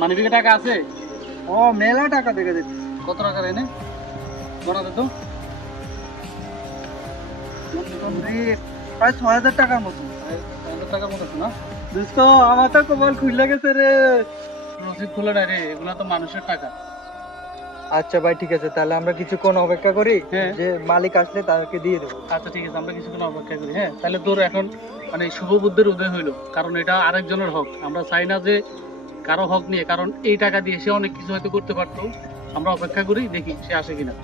মানিব্যাগে টাকা আছে? ও মেলা টাকা দেখে দিচ্ছি। কত টাকা এনে গোনা দে তো। প্রায় ৬,০০০ টাকার মতো। ৬,০০০ টাকার মতো না দোস্ত, আমার তো কপাল খুলে গেছে রে। রসিদ খুলে নাই রে, এগুলা তো মানুষের টাকা। আচ্ছা ভাই, ঠিক আছে, তাহলে আমরা কিছুক্ষণ অপেক্ষা করি, হ্যাঁ। যে মালিক আসলে তাকে দিয়ে দেবো। আচ্ছা ঠিক আছে, আমরা কিছুক্ষণ অপেক্ষা করি। হ্যাঁ, তাহলে তোর এখন মানে শুভ বুদ্ধির উদয় হইলো, কারণ এটা আরেকজনের হক। আমরা চাই না যে কারো হক নিয়ে, কারণ এই টাকা দিয়ে সে অনেক কিছু হয়তো করতে পারতো। আমরা অপেক্ষা করি, দেখি সে আসে কিনা।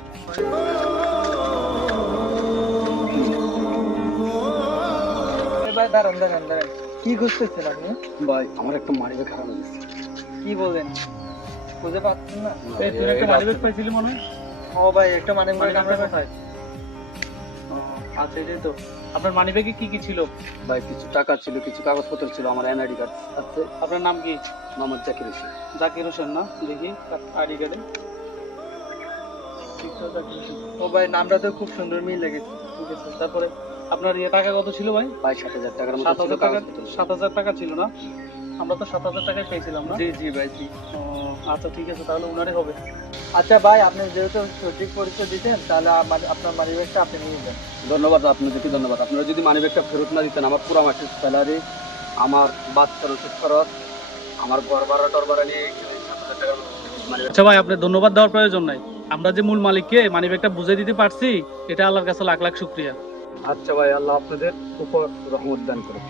ভাই দাঁড়ান দাঁড়ান দাঁড়ান, কি খুঁজতেছেন আপনি? ভাই আমার একটা মানিব্যাগ হারানো গেছে। কি বলেন, খুঁজে পাচ্ছেন না? এই তুই একটা মানিব্যাগ পাইছিলি মনে হয়? ও ভাই, একটা মানিব্যাগ আমরা কোথায়? ও, আচ্ছা এটাই তো। আপনার মানিব্যাগে কি কি ছিল? ভাই কিছু টাকা ছিল, কিছু কাগজপত্র ছিল, আমার এনআইডি কার্ড আছে। আপনার নাম কি? মোহাম্মদ জাকির হোসেন। জাকির হোসেন না? দেখি আইডি কার্ডে। ও ভাই, নামটা তো খুব সুন্দর, মিল লেগেছে। ঠিক আছে, তারপরে আপনার টাকা কত ছিল ভাই? ভাই ৭,০০০ টাকার মতো ৭,০০০ ছিল টাকা। কাগজপত্র। ৭,০০০ টাকা ছিল না? আমরা তো ৭,০০০ টাকায় পেয়েছিলাম না? জি জি ভাই, জি। ও, আচ্ছা ঠিক আছে, তাহলে উনারই হবে। আচ্ছা ভাই, আপনি যেহেতু সঠিক পরিচয় দিতেন, তাহলে আপনার মানিব্যাগটা আপনি নিয়ে যান। ধন্যবাদ আপনাদেরকে, ধন্যবাদ। আপনারা যদি মানিব্যাগটা ফেরত না দিতেন, আমার পুরো মাসের স্যালারি, আমার বাচ্চার ওষুধ খরচ, আমার ঘর ভাড়া টর ভাড়া নিয়ে ৭,০০০ টাকার মতো মানিব্যাগ। আচ্ছা ভাই, আপনার ধন্যবাদ দেওয়ার প্রয়োজন নাই। আমরা যে মূল মালিককে মানিব্যাগটা বুঝে দিতে পারছি, এটা আল্লাহর কাছে লাখ লাখ শুকরিয়া। আচ্ছা ভাই, আল্লাহ আপনাদের উপর রহমত দান করুন।